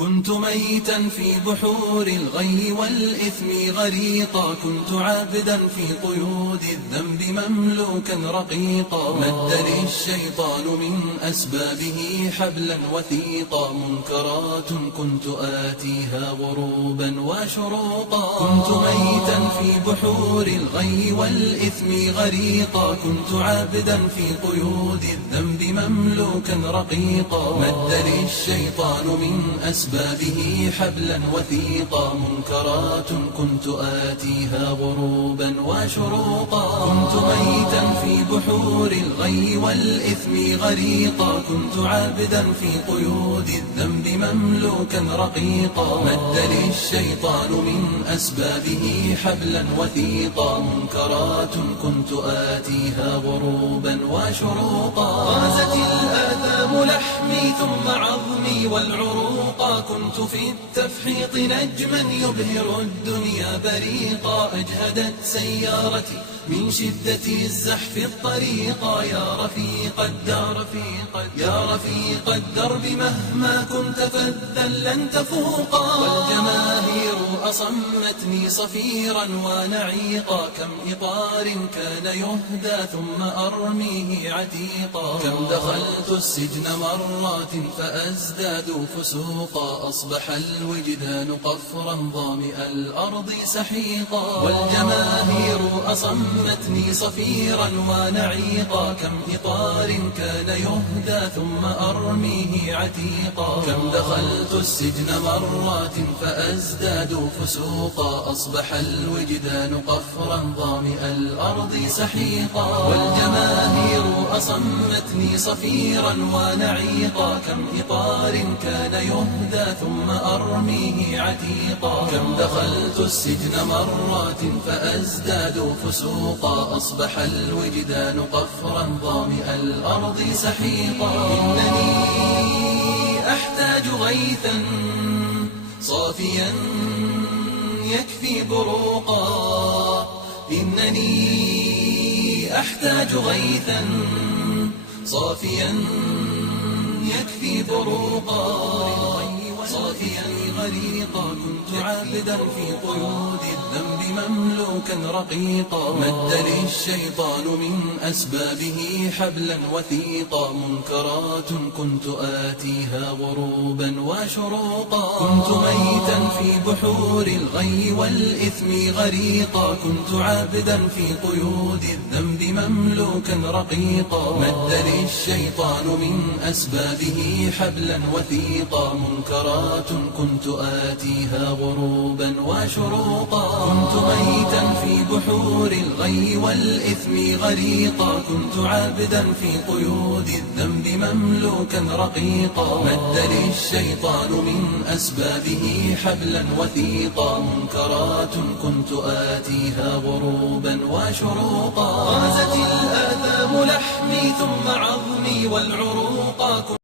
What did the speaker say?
كنت ميتا في بحور الغي والإثم غريقا، كنت عابدا في قيود الذنب مملوكا رقيقا. مد لي الشيطان من أسبابه حبلا وثيقا، منكرات كنت آتيها غروبا وشروقا. كنت ميتا في بحور الغي والإثم غريقا، كنت عابدا في قيود الذنب مملوكا رقيقا. مد لي الشيطان من أسبابه حبلا وثيقا، منكرات كنت آتيها غروبا وشروقا. كنت ميتا في بحور الغي والإثم غريقا، كنت عابدا في قيود الذنب مملوكا رقيقا. مد لي الشيطان من أسبابه حبلا وثيقا، منكرات كنت آتيها غروبا وشروقا. غازت الآثام لحمي ثم عظمي والعروقا، كنت في التفحيط نجما يبهر الدنيا بريقا. أجهدت سيارتي من شدة الزحف الطريقا، يا رفيق الدار يا رفيق الدرب مهما كنت فذا لن تفوقا. والجماهير أصمتني صفيرا ونعيقا، كم إطار كان يهدى ثم أرميه عتيقا. كم دخلت السجن مرات فأزداد فسوقا، أصبح الوجدان قفرا ظامئ الأرض سحيقا. والجماهير أصمتني صفيرا ونعيقا، كم إطار كان يهدى ثم أرميه عتيقا. كم دخلت السجن مرات فأزداد فسوقا، أصبح الوجدان قفرا ظامئ الأرض سحيقا. والجماهير أصمتني صفيرا ونعيقا، كم إطار كان يهدى ثم أرميه عتيقا. كم دخلت السجن مرات فأزداد فسوقا، أصبح الوجدان قفرا ظامئ الأرض سحيقا. إنني أحتاج غيثا صافيا يكفي بروقا، إنني أحتاج غيثا صافيا يكفي بروقا. صافيا غريقا، كنت عابدا في قيود الذنب مملوكا رقيقا. مد لي الشيطان من أسبابه حبلا وثيقا، منكرات كنت آتيها غروبا وشروقا. كنت ميتا في بحور الغي والإثم غريقا، كنت عابدا في قيود الذنب مملوكا رقيقا. مد لي الشيطان من أسبابه حبلا وثيقا، منكرات كنت آتيها غروبا وشروقا. كنت ميتا في بحور الغي والإثم غريقا، كنت عابدا في قيود الذنب مملوكا رقيقا. مد لي الشيطان من أسبابه حبلا وثيقا، منكرات كنت آتيها غروبا وشروقا. غازت الآثام لحمي ثم عظمي والعروقا.